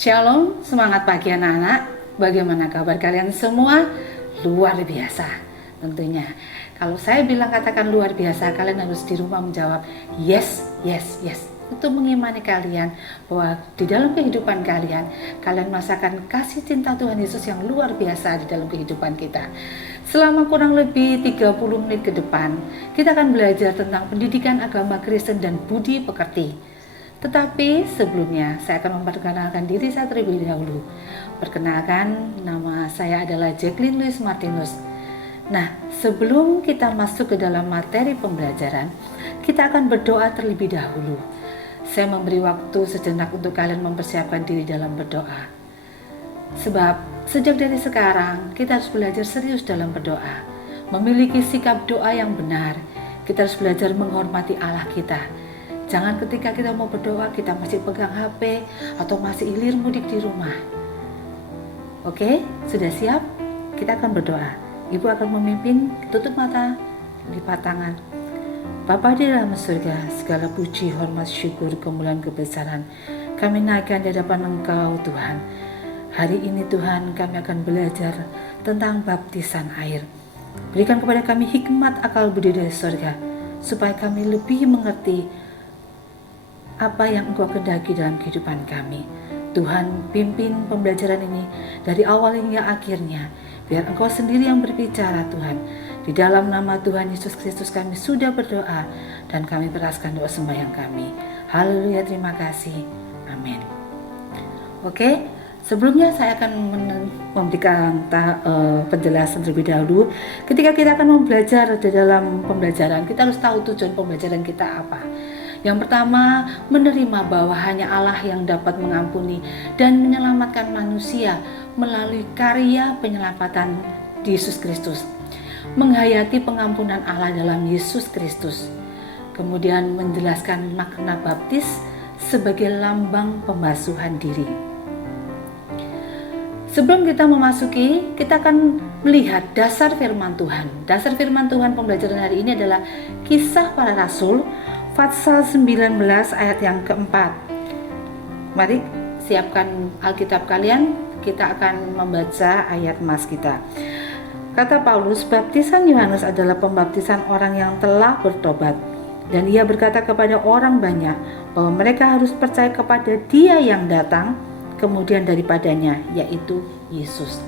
Shalom, semangat pagi anak-anak. Bagaimana kabar kalian semua? Luar biasa tentunya. Kalau saya bilang katakan luar biasa, kalian harus di rumah menjawab yes, yes, yes. Itu mengimani kalian bahwa di dalam kehidupan kalian merasakan kasih cinta Tuhan Yesus yang luar biasa di dalam kehidupan kita. Selama kurang lebih 30 menit ke depan, kita akan belajar tentang pendidikan agama Kristen dan budi pekerti. Tetapi sebelumnya saya akan memperkenalkan diri saya terlebih dahulu. Perkenalkan, nama saya adalah Jacqueline Louise Martinus. Nah, sebelum kita masuk ke dalam materi pembelajaran, kita akan berdoa terlebih dahulu. Saya memberi waktu sejenak untuk kalian mempersiapkan diri dalam berdoa. Sebab sejak dari sekarang kita harus belajar serius dalam berdoa, memiliki sikap doa yang benar. Kita harus belajar menghormati Allah kita. Jangan ketika kita mau berdoa kita masih pegang HP atau masih ilir mudik di rumah. Oke, sudah siap? Kita akan berdoa. Ibu akan memimpin, tutup mata, lipat tangan. Bapa di dalam surga, segala puji, hormat, syukur, kemuliaan, kebesaran kami naikkan di hadapan Engkau Tuhan. Hari ini Tuhan kami akan belajar tentang baptisan air. Berikan kepada kami hikmat akal budi dari surga, supaya kami lebih mengerti apa yang Engkau kehendaki dalam kehidupan kami. Tuhan, pimpin pembelajaran ini dari awal hingga akhirnya. Biar Engkau sendiri yang berbicara Tuhan. Di dalam nama Tuhan Yesus Kristus kami sudah berdoa dan kami beraskan doa sembahyang kami. Haleluya, terima kasih. Amin. Oke, sebelumnya saya akan memberikan penjelasan terlebih dahulu. Ketika kita akan belajar di dalam pembelajaran, kita harus tahu tujuan pembelajaran kita apa. Yang pertama, menerima bahwa hanya Allah yang dapat mengampuni dan menyelamatkan manusia melalui karya penyelamatan Yesus Kristus. Menghayati pengampunan Allah dalam Yesus Kristus. Kemudian menjelaskan makna baptis sebagai lambang pembasuhan diri. Sebelum kita memasuki, kita akan melihat dasar firman Tuhan. Dasar firman Tuhan pembelajaran hari ini adalah Kisah Para Rasul Pasal 19 ayat yang keempat. Mari siapkan Alkitab kalian, kita akan membaca ayat emas kita. Kata Paulus, baptisan Yohanes adalah pembaptisan orang yang telah bertobat. Dan ia berkata kepada orang banyak bahwa mereka harus percaya kepada Dia yang datang kemudian daripadanya, yaitu Yesus.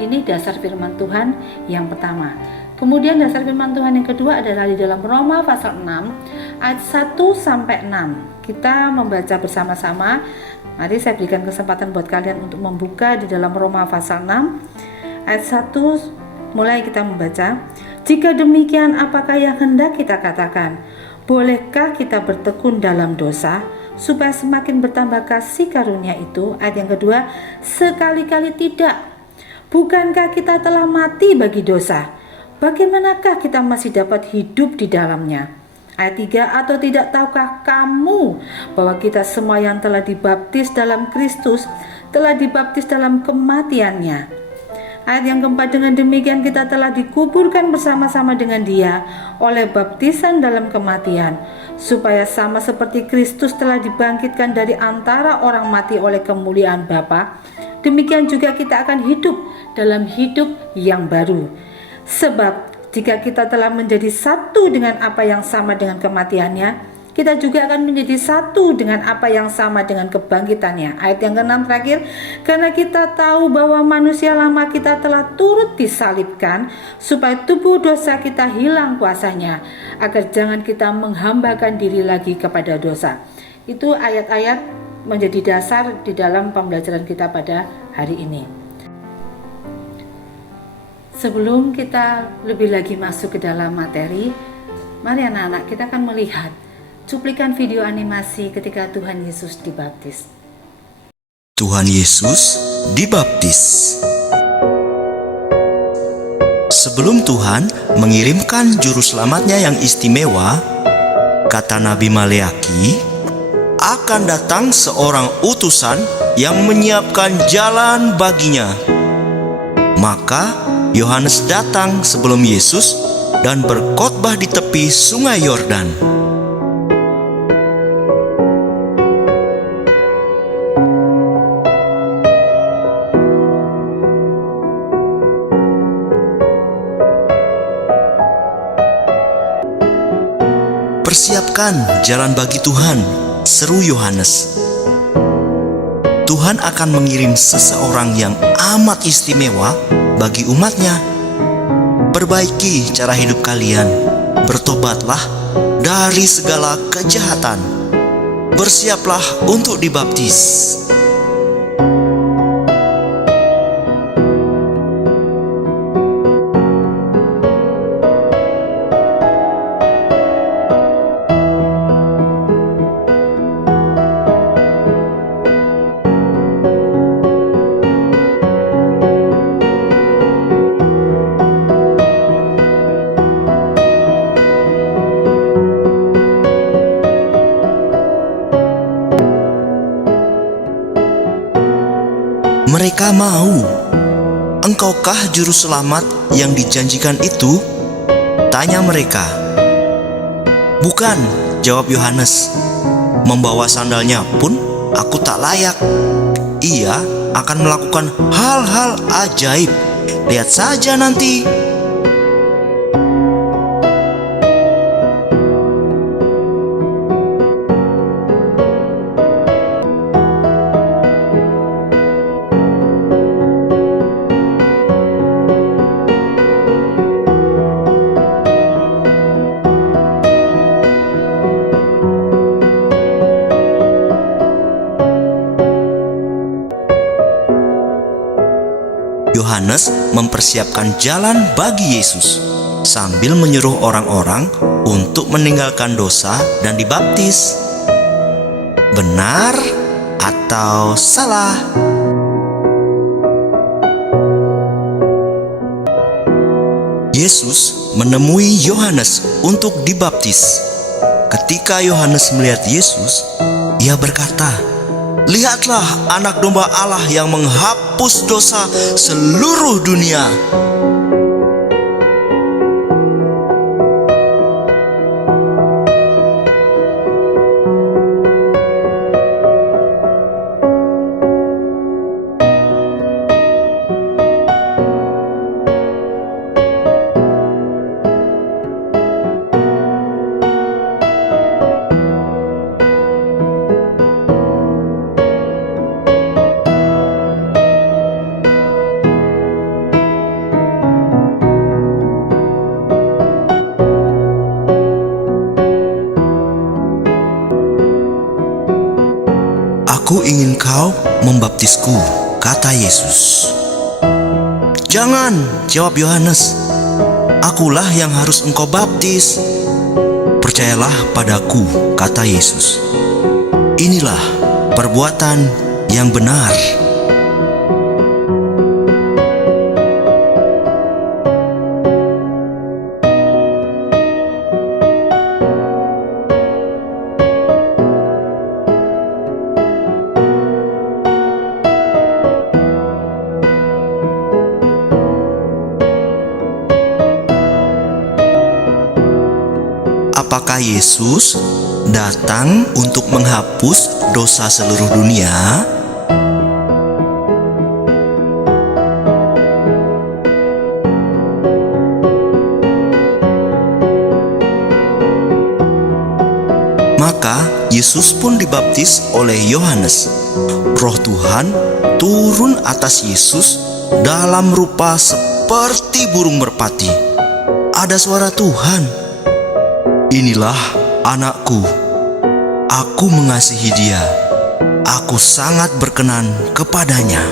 Ini dasar firman Tuhan yang pertama. Kemudian dasar firman Tuhan yang kedua adalah di dalam Roma pasal 6 ayat 1 sampai 6. Kita membaca bersama-sama. Mari saya berikan kesempatan buat kalian untuk membuka di dalam Roma pasal 6 ayat 1. Mulai kita membaca. Jika demikian, apakah yang hendak kita katakan? Bolehkah kita bertekun dalam dosa supaya semakin bertambah kasih karunia itu? Ayat yang kedua, sekali-kali tidak. Bukankah kita telah mati bagi dosa? Bagaimanakah kita masih dapat hidup di dalamnya? Ayat 3, atau tidak tahukah kamu bahwa kita semua yang telah dibaptis dalam Kristus telah dibaptis dalam kematiannya? Ayat yang keempat, dengan demikian kita telah dikuburkan bersama-sama dengan Dia oleh baptisan dalam kematian, supaya sama seperti Kristus telah dibangkitkan dari antara orang mati oleh kemuliaan Bapa, demikian juga kita akan hidup dalam hidup yang baru. Sebab jika kita telah menjadi satu dengan apa yang sama dengan kematiannya, kita juga akan menjadi satu dengan apa yang sama dengan kebangkitannya. Ayat yang ke-6 terakhir, karena kita tahu bahwa manusia lama kita telah turut disalibkan, supaya tubuh dosa kita hilang kuasanya, agar jangan kita menghambakan diri lagi kepada dosa. Itu ayat-ayat menjadi dasar di dalam pembelajaran kita pada hari ini. Sebelum kita lebih lagi masuk ke dalam materi, mari anak-anak kita akan melihat cuplikan video animasi ketika Tuhan Yesus dibaptis. Tuhan Yesus dibaptis. Sebelum Tuhan mengirimkan juru selamatnya yang istimewa, kata Nabi Maleaki, akan datang seorang utusan yang menyiapkan jalan baginya. Maka Yohanes datang sebelum Yesus dan berkhotbah di tepi sungai Yordan. Persiapkan jalan bagi Tuhan, seru Yohanes. Tuhan akan mengirim seseorang yang amat istimewa bagi umatnya. Perbaiki cara hidup kalian, bertobatlah dari segala kejahatan, bersiaplah untuk dibaptis. Mereka mau. Engkaukah juru selamat yang dijanjikan itu? Tanya mereka. Bukan, jawab Yohanes. Membawa sandalnya pun aku tak layak. Ia akan melakukan hal-hal ajaib. Lihat saja nanti. Yohanes mempersiapkan jalan bagi Yesus sambil menyuruh orang-orang untuk meninggalkan dosa dan dibaptis. Benar atau salah? Yesus menemui Yohanes untuk dibaptis. Ketika Yohanes melihat Yesus, ia berkata, "Lihatlah anak domba Allah yang menghapus dosa seluruh dunia." "Aku ingin kau membaptisku," kata Yesus. "Jangan," jawab Yohanes. "Akulah yang harus engkau baptis." "Percayalah padaku," kata Yesus. "Inilah perbuatan yang benar." Apakah Yesus datang untuk menghapus dosa seluruh dunia? Maka Yesus pun dibaptis oleh Yohanes. Roh Tuhan turun atas Yesus dalam rupa seperti burung merpati. Ada suara Tuhan, "Inilah anakku, aku mengasihi dia, aku sangat berkenan kepadanya."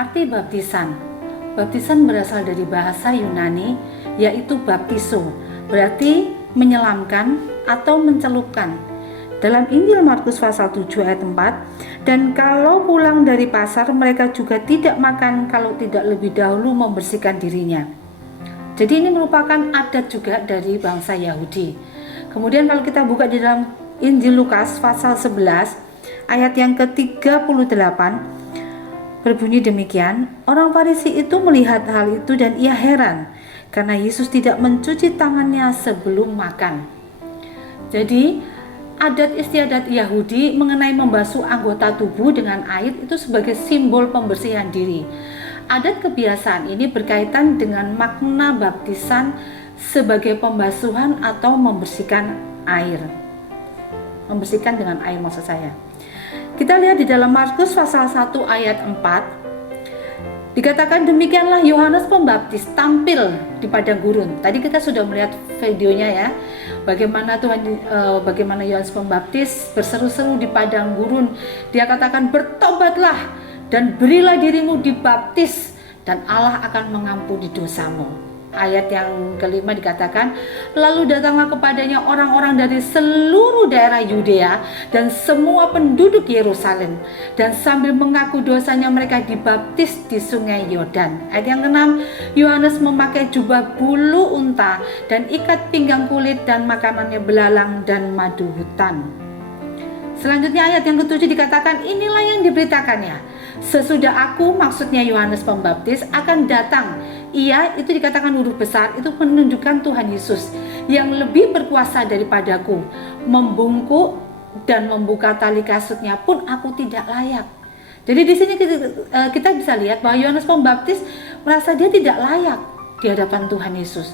Arti baptisan. Baptisan berasal dari bahasa Yunani, yaitu baptizo, berarti menyelamkan atau mencelupkan. Dalam Injil Markus pasal 7 ayat 4, dan kalau pulang dari pasar mereka juga tidak makan kalau tidak lebih dahulu membersihkan dirinya. Jadi ini merupakan adat juga dari bangsa Yahudi. Kemudian kalau kita buka di dalam Injil Lukas pasal 11 ayat yang ke-38 berbunyi demikian, orang Farisi itu melihat hal itu dan ia heran karena Yesus tidak mencuci tangannya sebelum makan. Jadi adat istiadat Yahudi mengenai membasuh anggota tubuh dengan air itu sebagai simbol pembersihan diri. Adat kebiasaan ini berkaitan dengan makna baptisan sebagai pembasuhan atau membersihkan air. Membersihkan dengan air maksud saya. Kita lihat di dalam Markus pasal 1 ayat 4. Dikatakan demikianlah Yohanes Pembaptis tampil di padang gurun. Tadi kita sudah melihat videonya ya. Bagaimana Yohanes Pembaptis berseru-seru di padang gurun. Dia katakan bertobatlah dan berilah dirimu dibaptis dan Allah akan mengampuni dosamu. Ayat yang kelima dikatakan, lalu datanglah kepadanya orang-orang dari seluruh daerah Yudea dan semua penduduk Yerusalem, dan sambil mengaku dosanya mereka dibaptis di sungai Yordan. Ayat yang keenam, Yohanes memakai jubah bulu unta dan ikat pinggang kulit dan makanannya belalang dan madu hutan. Selanjutnya ayat yang ketujuh dikatakan, inilah yang diberitakannya. Sesudah aku, maksudnya Yohanes Pembaptis, akan datang. Ia, itu dikatakan huruf besar, itu menunjukkan Tuhan Yesus yang lebih berkuasa daripadaku. Membungkuk dan membuka tali kasutnya pun aku tidak layak. Jadi di sini kita bisa lihat bahwa Yohanes Pembaptis merasa dia tidak layak di hadapan Tuhan Yesus.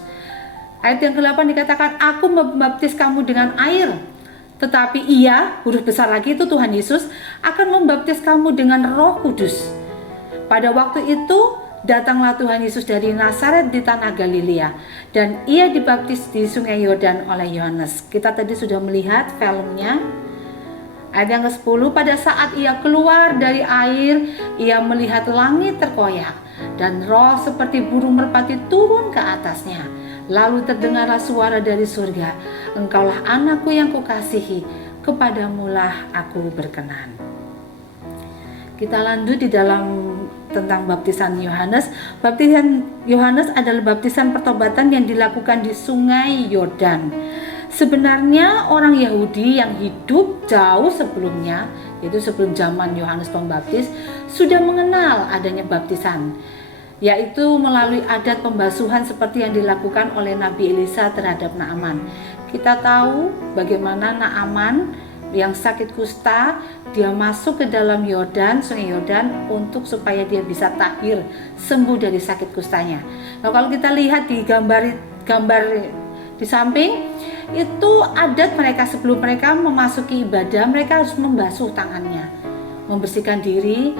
Ayat yang ke-8 dikatakan, aku membaptis kamu dengan air. Tetapi ia, huruf besar lagi itu Tuhan Yesus, akan membaptis kamu dengan Roh Kudus. Pada waktu itu datanglah Tuhan Yesus dari Nazaret di tanah Galilea, dan ia dibaptis di sungai Yordan oleh Yohanes. Kita tadi sudah melihat filmnya. Ayat yang ke-10, pada saat ia keluar dari air, ia melihat langit terkoyak dan roh seperti burung merpati turun ke atasnya. Lalu terdengarlah suara dari surga, engkaulah anakku yang kukasihi, kepadamulah aku berkenan. Kita lanjut di dalam tentang baptisan Yohanes. Baptisan Yohanes adalah baptisan pertobatan yang dilakukan di sungai Yordan. Sebenarnya orang Yahudi yang hidup jauh sebelumnya, yaitu sebelum zaman Yohanes Pembaptis, sudah mengenal adanya baptisan, yaitu melalui adat pembasuhan seperti yang dilakukan oleh Nabi Elisa terhadap Naaman. Kita tahu bagaimana Naaman yang sakit kusta, dia masuk ke dalam Yordan, sungai Yordan, untuk supaya dia bisa tahir, sembuh dari sakit kustanya. Nah, kalau kita lihat di gambar di samping, itu adat mereka sebelum mereka memasuki ibadah, mereka harus membasuh tangannya, membersihkan diri.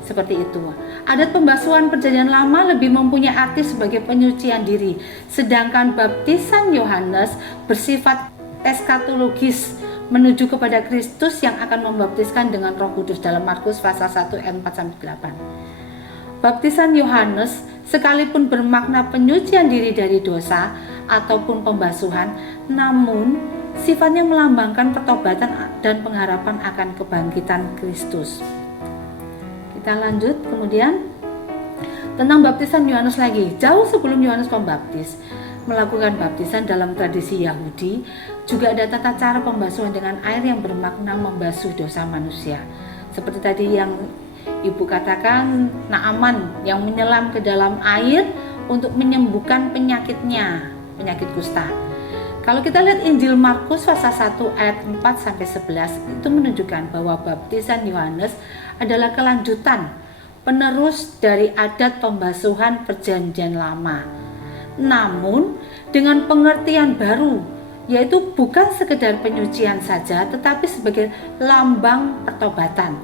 Seperti itu. Adat pembasuhan perjanjian lama lebih mempunyai arti sebagai penyucian diri, sedangkan baptisan Yohanes bersifat eskatologis, menuju kepada Kristus yang akan membaptiskan dengan Roh Kudus dalam Markus pasal 1 ayat 4-8. Baptisan Yohanes sekalipun bermakna penyucian diri dari dosa ataupun pembasuhan, namun sifatnya melambangkan pertobatan dan pengharapan akan kebangkitan Kristus. Kita lanjut kemudian tentang baptisan Yohanes lagi. Jauh sebelum Yohanes Pembaptis melakukan baptisan dalam tradisi Yahudi, juga ada tata cara pembasuhan dengan air yang bermakna membasuh dosa manusia. Seperti tadi yang Ibu katakan, Naaman yang menyelam ke dalam air untuk menyembuhkan penyakitnya, penyakit kusta. Kalau kita lihat Injil Markus pasal 1 ayat 4-11, itu menunjukkan bahwa baptisan Yohanes adalah kelanjutan penerus dari adat pembasuhan perjanjian lama, namun dengan pengertian baru, yaitu bukan sekedar penyucian saja tetapi sebagai lambang pertobatan.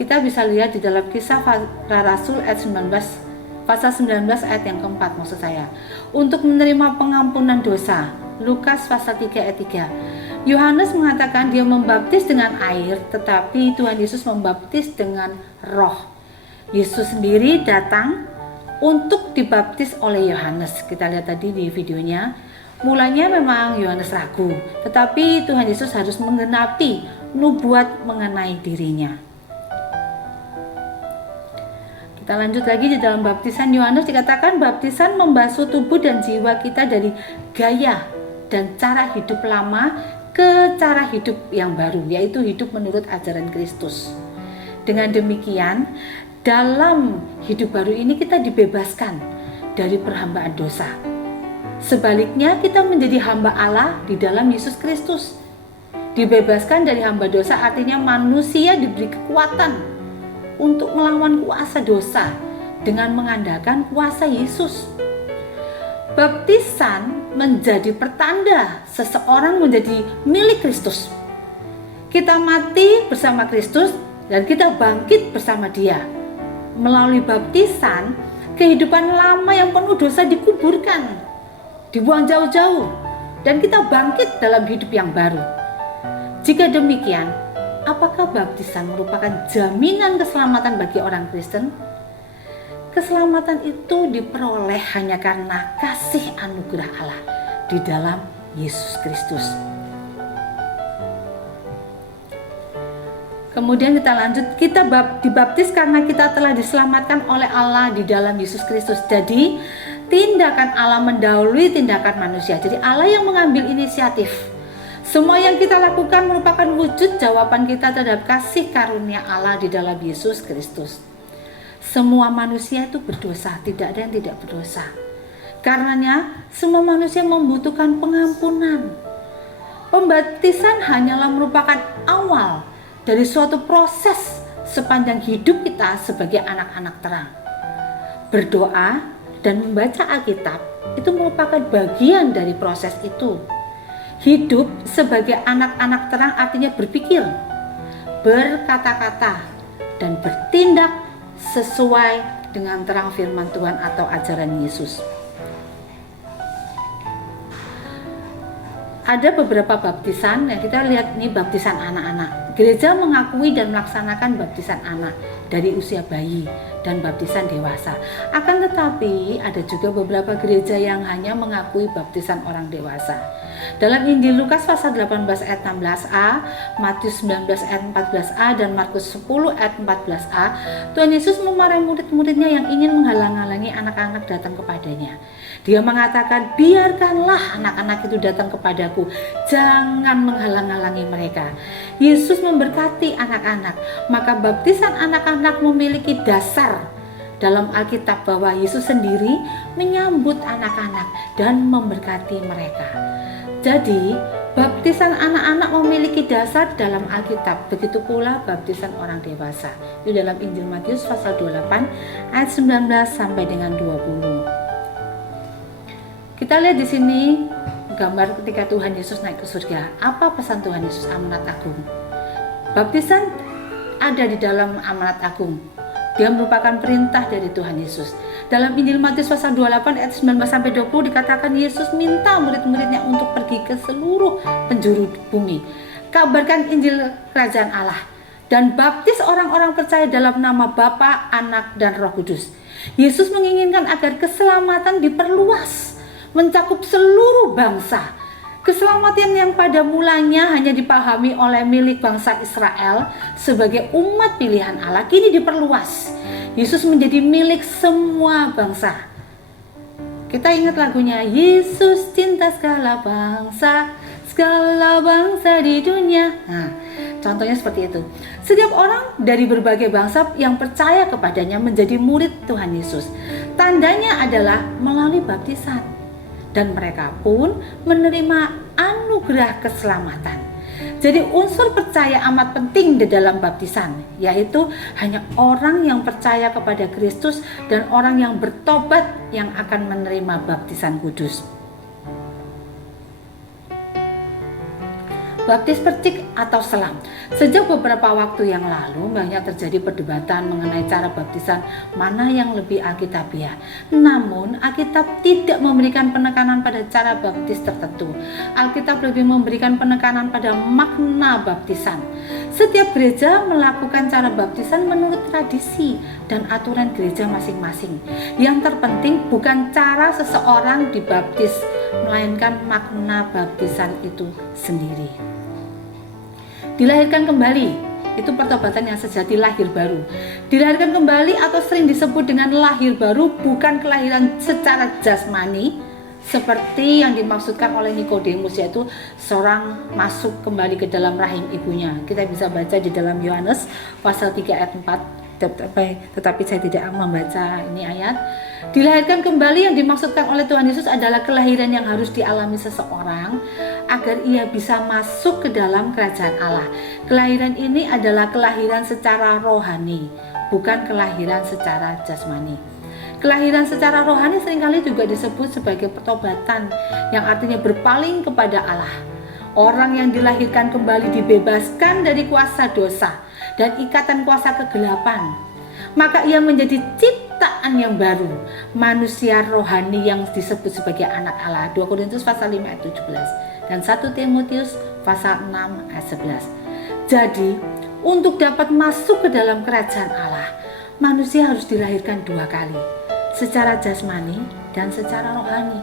Kita bisa lihat di dalam Kisah Para Rasul ayat 19, pasal 19 ayat yang keempat maksud saya, untuk menerima pengampunan dosa. Lukas pasal 3 ayat 3. Yohanes mengatakan dia membaptis dengan air, tetapi Tuhan Yesus membaptis dengan Roh. Yesus sendiri datang untuk dibaptis oleh Yohanes. Kita lihat tadi di videonya, Mulanya memang Yohanes ragu, tetapi Tuhan Yesus harus menggenapi nubuat mengenai dirinya. Kita lanjut lagi di dalam baptisan Yohanes, dikatakan baptisan membasuh tubuh dan jiwa kita dari gaya dan cara hidup lama ke cara hidup yang baru, yaitu hidup menurut ajaran Kristus. Dengan demikian, dalam hidup baru ini kita dibebaskan dari perhambaan dosa. Sebaliknya, kita menjadi hamba Allah di dalam Yesus Kristus. Dibebaskan dari hamba dosa artinya manusia diberi kekuatan untuk melawan kuasa dosa dengan mengandalkan kuasa Yesus. Baptisan menjadi pertanda seseorang menjadi milik Kristus. Kita mati bersama Kristus dan kita bangkit bersama Dia. Melalui baptisan, kehidupan lama yang penuh dosa dikuburkan, dibuang jauh-jauh, dan kita bangkit dalam hidup yang baru. Jika demikian, apakah baptisan merupakan jaminan keselamatan bagi orang Kristen? Keselamatan itu diperoleh hanya karena kasih anugerah Allah di dalam Yesus Kristus. Kemudian kita lanjut, kita dibaptis karena kita telah diselamatkan oleh Allah di dalam Yesus Kristus. Jadi tindakan Allah mendahului tindakan manusia. Jadi Allah yang mengambil inisiatif. Semua yang kita lakukan merupakan wujud jawaban kita terhadap kasih karunia Allah di dalam Yesus Kristus. Semua manusia itu berdosa, tidak ada yang tidak berdosa. Karenanya semua manusia membutuhkan pengampunan. Pembaptisan hanyalah merupakan awal dari suatu proses sepanjang hidup kita sebagai anak-anak terang. Berdoa dan membaca Alkitab itu merupakan bagian dari proses itu. Hidup sebagai anak-anak terang artinya berpikir, berkata-kata, dan bertindak sesuai dengan terang firman Tuhan atau ajaran Yesus. Ada beberapa baptisan yang kita lihat, ini baptisan anak-anak. Gereja mengakui dan melaksanakan baptisan anak dari usia bayi dan baptisan dewasa. Akan tetapi ada juga beberapa gereja yang hanya mengakui baptisan orang dewasa. Dalam Injil Lukas pasal 18 ayat 16a, Matius 19 ayat 14a, dan Markus 10 ayat 14a, Tuhan Yesus memarahi murid-muridnya yang ingin menghalang-halangi anak-anak datang kepadanya. Dia mengatakan, biarkanlah anak-anak itu datang kepadaku, jangan menghalang-halangi mereka. Yesus memberkati anak-anak, maka baptisan anak-anak memiliki dasar dalam Alkitab bahwa Yesus sendiri menyambut anak-anak dan memberkati mereka. Jadi, baptisan anak-anak memiliki dasar dalam Alkitab, begitu pula baptisan orang dewasa. Itu dalam Injil Matius pasal 28 ayat 19 sampai dengan 20. Kita lihat di sini gambar ketika Tuhan Yesus naik ke surga. Apa pesan Tuhan Yesus, amanat agung? Baptisan ada di dalam amanat agung. Dia merupakan perintah dari Tuhan Yesus. Dalam Injil Matius pasal 28 ayat 19 sampai 20 dikatakan Yesus minta murid-muridnya untuk pergi ke seluruh penjuru bumi, kabarkan Injil Kerajaan Allah, dan baptis orang-orang percaya dalam nama Bapa, Anak, dan Roh Kudus. Yesus menginginkan agar keselamatan diperluas, mencakup seluruh bangsa. Keselamatan yang pada mulanya hanya dipahami oleh milik bangsa Israel sebagai umat pilihan Allah kini diperluas. Yesus menjadi milik semua bangsa. Kita ingat lagunya, Yesus cinta segala bangsa di dunia. Nah, contohnya seperti itu. Setiap orang dari berbagai bangsa yang percaya kepadanya menjadi murid Tuhan Yesus. Tandanya adalah melalui baptisan. Dan mereka pun menerima anugerah keselamatan. Jadi unsur percaya amat penting di dalam baptisan, yaitu hanya orang yang percaya kepada Kristus dan orang yang bertobat yang akan menerima baptisan kudus. Baptis percik atau selam. Sejak beberapa waktu yang lalu banyak terjadi perdebatan mengenai cara baptisan mana yang lebih alkitabiah. Namun Alkitab tidak memberikan penekanan pada cara baptis tertentu. Alkitab lebih memberikan penekanan pada makna baptisan. Setiap gereja melakukan cara baptisan menurut tradisi dan aturan gereja masing-masing. Yang terpenting bukan cara seseorang dibaptis, melainkan makna baptisan itu sendiri. Dilahirkan kembali, itu pertobatan yang sejati, lahir baru. Dilahirkan kembali atau sering disebut dengan lahir baru bukan kelahiran secara jasmani seperti yang dimaksudkan oleh Nikodemus, yaitu seorang masuk kembali ke dalam rahim ibunya. Kita bisa baca di dalam Yohanes pasal 3 ayat 4, tetapi saya tidak membaca ini ayat. Dilahirkan kembali yang dimaksudkan oleh Tuhan Yesus adalah kelahiran yang harus dialami seseorang agar ia bisa masuk ke dalam kerajaan Allah. Kelahiran ini adalah kelahiran secara rohani, bukan kelahiran secara jasmani. Kelahiran secara rohani seringkali juga disebut sebagai pertobatan, yang artinya berpaling kepada Allah. Orang yang dilahirkan kembali dibebaskan dari kuasa dosa dan ikatan kuasa kegelapan. Maka ia menjadi ciptaan yang baru, manusia rohani yang disebut sebagai anak Allah. 2 Korintus pasal 5 ayat 17 dan 1 Timotius pasal 6 ayat 11. Jadi, untuk dapat masuk ke dalam kerajaan Allah, manusia harus dilahirkan 2 kali, secara jasmani dan secara rohani.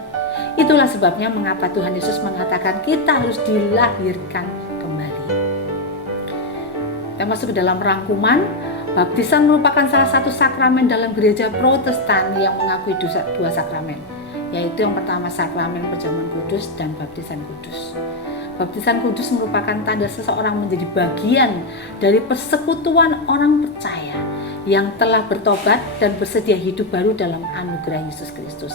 Itulah sebabnya mengapa Tuhan Yesus mengatakan kita harus dilahirkan kembali. Kita masuk ke dalam rangkuman. Baptisan merupakan salah satu sakramen dalam gereja Protestan yang mengakui dua sakramen, yaitu yang pertama sakramen perjamuan kudus dan baptisan kudus. Baptisan kudus merupakan tanda seseorang menjadi bagian dari persekutuan orang percaya yang telah bertobat dan bersedia hidup baru dalam anugerah Yesus Kristus.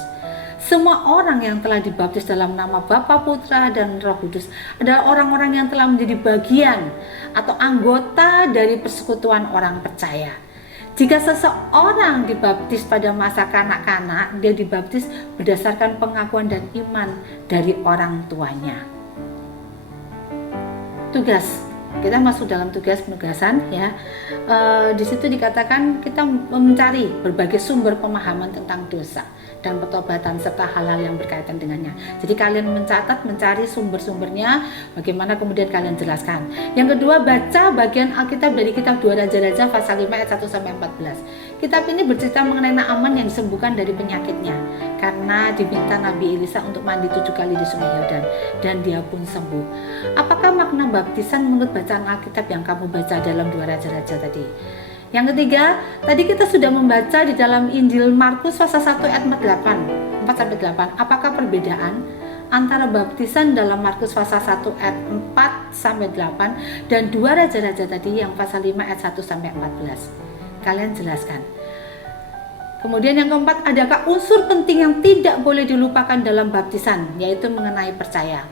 Semua orang yang telah dibaptis dalam nama Bapa, Putra, dan Roh Kudus adalah orang-orang yang telah menjadi bagian atau anggota dari persekutuan orang percaya. Jika seseorang dibaptis pada masa kanak-kanak, dia dibaptis berdasarkan pengakuan dan iman dari orang tuanya. Tugas, kita masuk dalam tugas penugasan ya. Di situ dikatakan kita mencari berbagai sumber pemahaman tentang dosa dan pertobatan serta hal-hal yang berkaitan dengannya. Jadi kalian mencatat, mencari sumber-sumbernya, bagaimana kemudian kalian jelaskan. Yang kedua, baca bagian Alkitab dari kitab 2 Raja-Raja pasal 5 ayat 1 sampai 14. Kitab ini bercerita mengenai Naaman yang disembuhkan dari penyakitnya karena diminta Nabi Elisa untuk mandi 7 kali di Sungai Yordan dan dia pun sembuh. Apakah makna baptisan menurut bacaan Alkitab yang kamu baca dalam 2 Raja-Raja tadi? Yang ketiga, tadi kita sudah membaca di dalam Injil Markus pasal 1 ayat 4 sampai 8. Apakah perbedaan antara baptisan dalam Markus pasal 1 ayat 4 sampai 8 dan 2 Raja-Raja tadi yang pasal 5 ayat 1 sampai 14? Kalian jelaskan. Kemudian yang keempat, adakah unsur penting yang tidak boleh dilupakan dalam baptisan, yaitu mengenai percaya?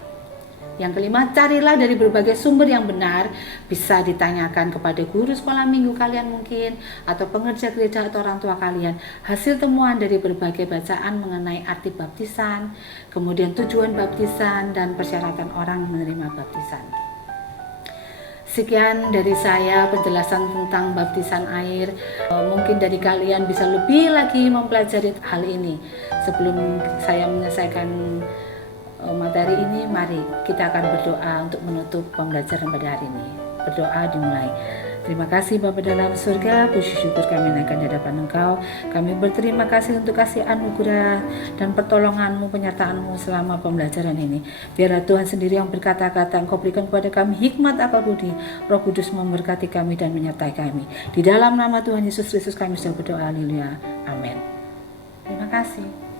Yang kelima, carilah dari berbagai sumber yang benar. Bisa ditanyakan kepada guru sekolah minggu kalian mungkin, atau pengerja gereja atau orang tua kalian, hasil temuan dari berbagai bacaan mengenai arti baptisan, kemudian tujuan baptisan dan persyaratan orang menerima baptisan. Sekian dari saya penjelasan tentang baptisan air. Mungkin dari kalian bisa lebih lagi mempelajari hal ini. Sebelum saya menyelesaikan materi ini, mari kita akan berdoa untuk menutup pembelajaran pada hari ini. Berdoa dimulai. Terima kasih Bapa dalam surga, puji syukur kami naikkan di hadapan Engkau. Kami berterima kasih untuk kasih anugerah dan pertolongan-Mu, penyertaan-Mu selama pembelajaran ini. Biarlah Tuhan sendiri yang berkata-kata, Engkau berikan kepada kami hikmat akal budi, Roh Kudus memberkati kami dan menyertai kami. Di dalam nama Tuhan Yesus Kristus kami sudah berdoa, haleluya, amin. Terima kasih.